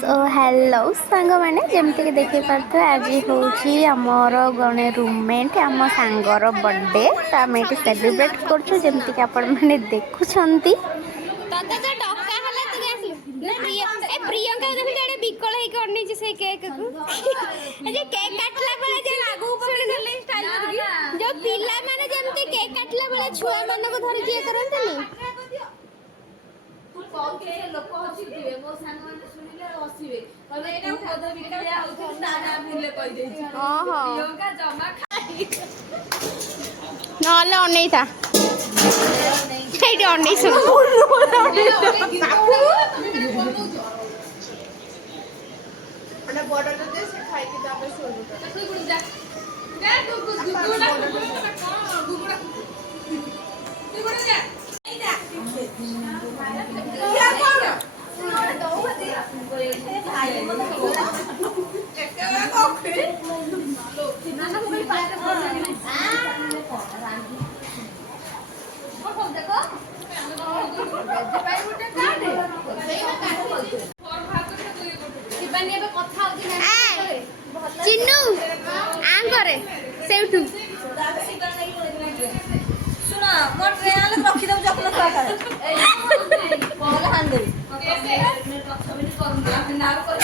so hello सांग मैंने जमती देखी पार्थ आज हूँ आमर गणे रूममेट आम सांगर बर्थडे तो आम ये सेलिब्रेट करमती आपण मैंने देखुंट प्रियंका देखो बिकल होकर से केक को केक काटला जो पिला माने जमती केक काटला बेले छुआ मन को धर किए करंतनी लोक हसिबे मो सांग माने सुनिले हसिबे तबे एटा पद बिकलिया हो नाना बुले कहि देछि प्रियंका जमा खाई नले अनै था एटी अनै सुन अने बॉर्डर दे से खाई के ताबे सोलू जा गुगुड़ा गुगुड़ा जा क्या कर दो दे भाई मन को एकला कोखी नाना मोबाइल पाए तो देखो भाई उठे काटे शिबानी ଏବେ କଥା होती ना चिन्नू आ करे सेउठू सुना मोर ट्रेन रखी दउ जपला साकारे ए पहला हांडे ऐसे 10 मिनट करूंगा नार कर